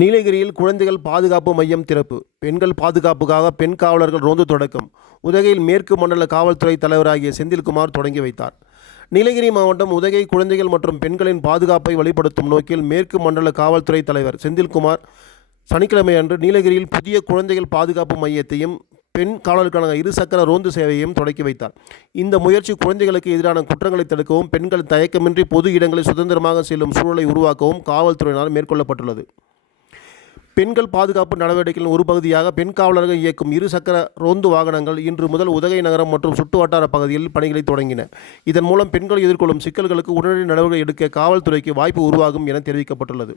நீலகிரியில் குழந்தைகள் பாதுகாப்பு மையம் திறப்பு. பெண்கள் பாதுகாப்புக்காக பெண் காவலர்கள் ரோந்து தொடக்கம். உதகையில் மேற்கு மண்டல காவல்துறை தலைவராகிய செந்தில்குமார் தொடங்கி வைத்தார். நீலகிரி மாவட்டம் உதகை குழந்தைகள் மற்றும் பெண்களின் பாதுகாப்பை வலுப்படுத்தும் நோக்கில் மேற்கு மண்டல காவல்துறை தலைவர் செந்தில்குமார் சனிக்கிழமை அன்று நீலகிரியில் புதிய குழந்தைகள் பாதுகாப்பு மையத்தையும் பெண் காவலர்களுக்கான இருசக்கர ரோந்து சேவையையும் தொடக்கி வைத்தார். இந்த முயற்சி குழந்தைகளுக்கு எதிரான குற்றங்களை தடுக்கவும், பெண்கள் தயக்கமின்றி பொது இடங்களில் சுதந்திரமாக செல்லும் சூழலை உருவாக்கவும் காவல்துறையினால் மேற்கொள்ளப்பட்டுள்ளது. பெண்கள் பாதுகாப்பு நடவடிக்கைகளின் ஒரு பகுதியாக பெண் காவலர்கள் இயக்கும் இருசக்கர ரோந்து வாகனங்கள் இன்று முதல் உதகை நகரம் மற்றும் சுற்றுவட்டார பகுதிகளில் பணிகளை தொடங்கின. இதன் மூலம் பெண்கள் எதிர்கொள்ளும் சிக்கல்களுக்கு உடனடி நடவடிக்கை எடுக்க காவல்துறைக்கு வாய்ப்பு உருவாகும் என தெரிவிக்கப்பட்டுள்ளது.